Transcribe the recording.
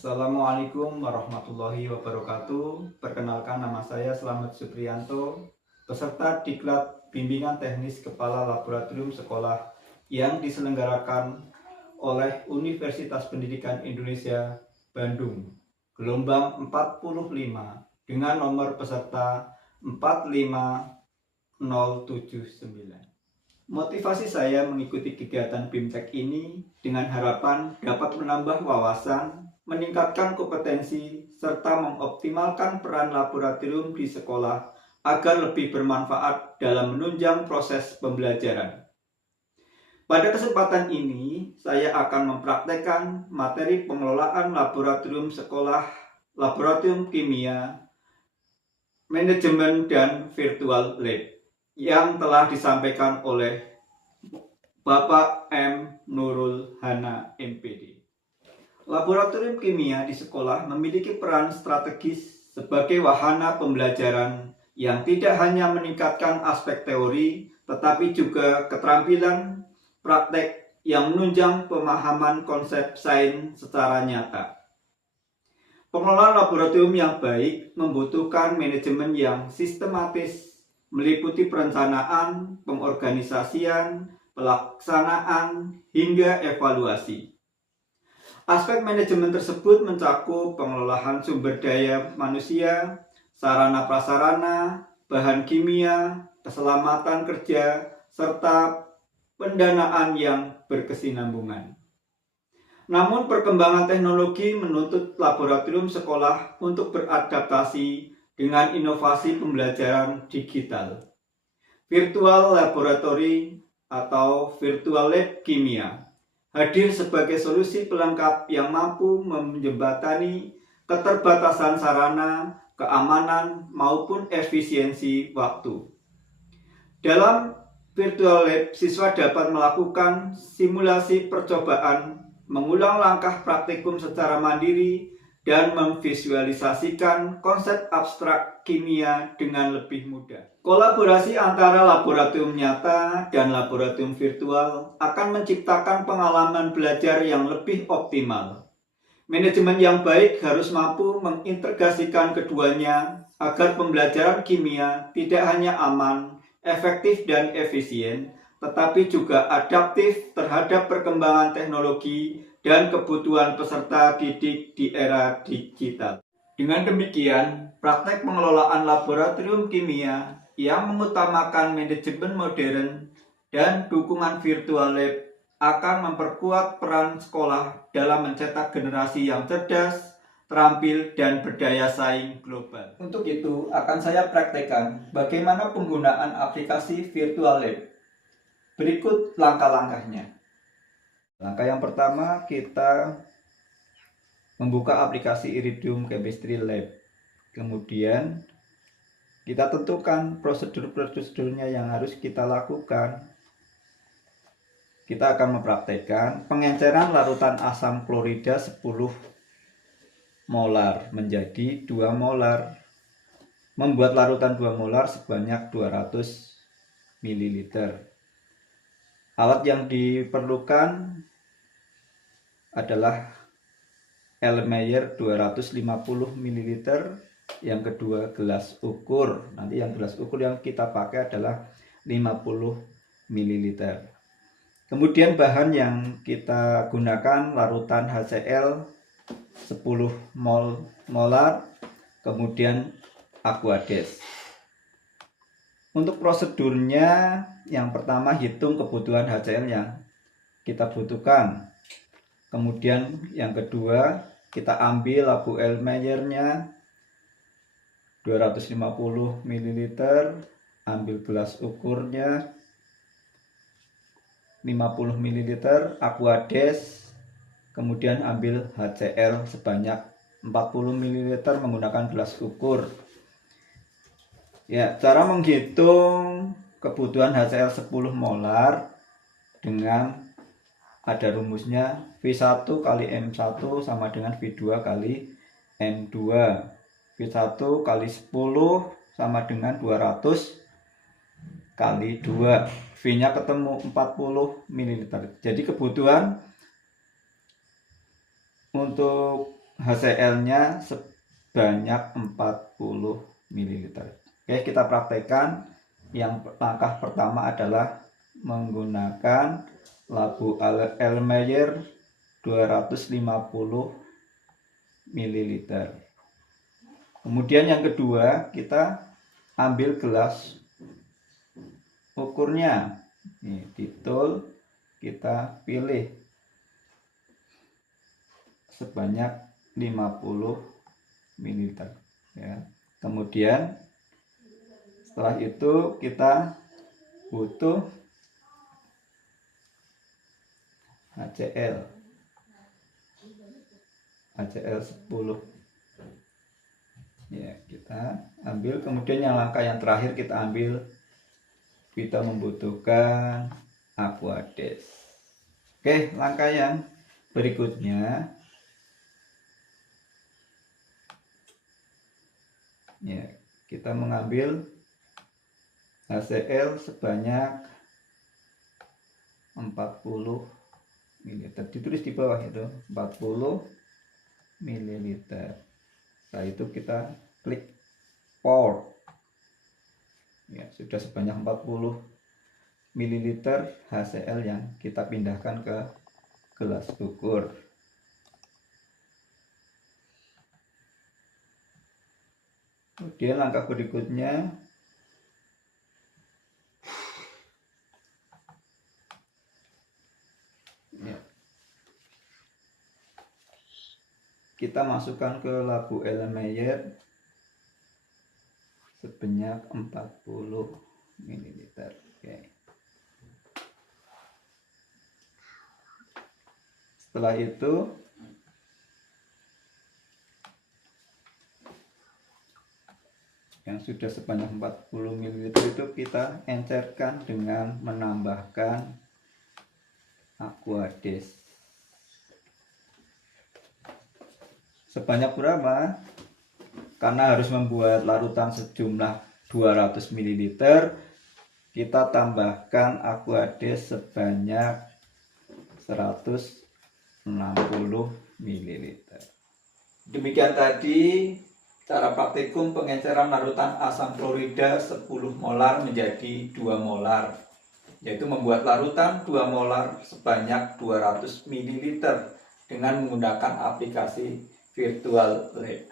Assalamualaikum warahmatullahi wabarakatuh. Perkenalkan, nama saya Slamet Supriyanto, peserta Diklat Bimbingan Teknis Kepala Laboratorium Sekolah yang diselenggarakan oleh Universitas Pendidikan Indonesia Bandung, gelombang 45 dengan nomor peserta 45079. Motivasi saya mengikuti kegiatan BIMTEK ini dengan harapan dapat menambah wawasan, meningkatkan kompetensi, serta mengoptimalkan peran laboratorium di sekolah agar lebih bermanfaat dalam menunjang proses pembelajaran. Pada kesempatan ini, saya akan mempraktekkan materi pengelolaan laboratorium sekolah, laboratorium kimia, manajemen, dan virtual lab yang telah disampaikan oleh Bapak M. Nurul Hana MPD. Laboratorium kimia di sekolah memiliki peran strategis sebagai wahana pembelajaran yang tidak hanya meningkatkan aspek teori, tetapi juga keterampilan praktek yang menunjang pemahaman konsep sains secara nyata. Pengelolaan laboratorium yang baik membutuhkan manajemen yang sistematis, meliputi perencanaan, pengorganisasian, pelaksanaan, hingga evaluasi. Aspek manajemen tersebut mencakup pengelolaan sumber daya manusia, sarana prasarana, bahan kimia, keselamatan kerja, serta pendanaan yang berkesinambungan. Namun perkembangan teknologi menuntut laboratorium sekolah untuk beradaptasi dengan inovasi pembelajaran digital. Virtual Laboratory atau Virtual Lab Kimia hadir sebagai solusi pelengkap yang mampu menjembatani keterbatasan sarana, keamanan, maupun efisiensi waktu. Dalam Virtual Lab, siswa dapat melakukan simulasi percobaan, mengulang langkah praktikum secara mandiri, dan memvisualisasikan konsep abstrak kimia dengan lebih mudah. Kolaborasi antara laboratorium nyata dan laboratorium virtual akan menciptakan pengalaman belajar yang lebih optimal. Manajemen yang baik harus mampu mengintegrasikan keduanya agar pembelajaran kimia tidak hanya aman, efektif, dan efisien, tetapi juga adaptif terhadap perkembangan teknologi dan kebutuhan peserta didik di era digital. Dengan demikian, praktek pengelolaan laboratorium kimia yang mengutamakan manajemen modern dan dukungan virtual lab akan memperkuat peran sekolah dalam mencetak generasi yang cerdas, terampil, dan berdaya saing global. Untuk itu, akan saya praktekkan bagaimana penggunaan aplikasi virtual lab. Berikut langkah-langkahnya. Langkah yang pertama, kita membuka aplikasi Iridium Chemistry Lab. Kemudian kita tentukan prosedur-prosedurnya yang harus kita lakukan. Kita akan mempraktekkan pengenceran larutan asam klorida 10 molar menjadi 2 molar. Membuat larutan 2 molar sebanyak 200 ml. Alat yang diperlukan adalah Erlenmeyer 250 ml. Yang kedua, gelas ukur. Nanti yang gelas ukur yang kita pakai adalah 50 ml. Kemudian bahan yang kita gunakan larutan HCl 10 molar, kemudian Aquades. Untuk prosedurnya, yang pertama hitung kebutuhan HCl yang kita butuhkan. Kemudian yang kedua, kita ambil labu Erlenmeyer-nya 250 ml, ambil gelas ukurnya 50 ml, Aquades, kemudian ambil HCl sebanyak 40 ml menggunakan gelas ukur. Ya, cara menghitung kebutuhan HCl 10 molar dengan ada rumusnya V1 kali M1 sama dengan V2 kali M2. V1 kali 10 sama dengan 200 kali 2. V-nya ketemu 40 ml. Jadi kebutuhan untuk HCl-nya sebanyak 40 ml. Oke, kita praktekkan. Yang langkah pertama adalah menggunakan labu Erlenmeyer 250 ml. Kemudian yang kedua, kita ambil gelas ukurnya. Nih, ditool kita pilih sebanyak 50 ml ya. Kemudian setelah itu kita butuh HCl 10 ya, kita ambil. Kemudian yang langkah yang terakhir kita ambil, kita membutuhkan Aquades. Oke, langkah yang berikutnya ya, kita mengambil HCl sebanyak 40 ml. Ditulis di bawah itu 40 ml. Setelah itu kita klik pour. Ya, sudah sebanyak 40 ml HCl yang kita pindahkan ke gelas ukur. Kemudian langkah berikutnya ya, kita masukkan ke labu Erlenmeyer sebanyak 40 ml. Oke. Setelah itu yang sudah sebanyak 40 ml itu kita encerkan dengan menambahkan Aquades. Sebanyak berapa? Karena harus membuat larutan sejumlah 200 ml, kita tambahkan Aquades sebanyak 160 ml. Demikian tadi cara praktikum pengenceran larutan asam klorida 10 molar menjadi 2 molar, yaitu membuat larutan 2 molar sebanyak 200 ml dengan menggunakan aplikasi Virtual Lab.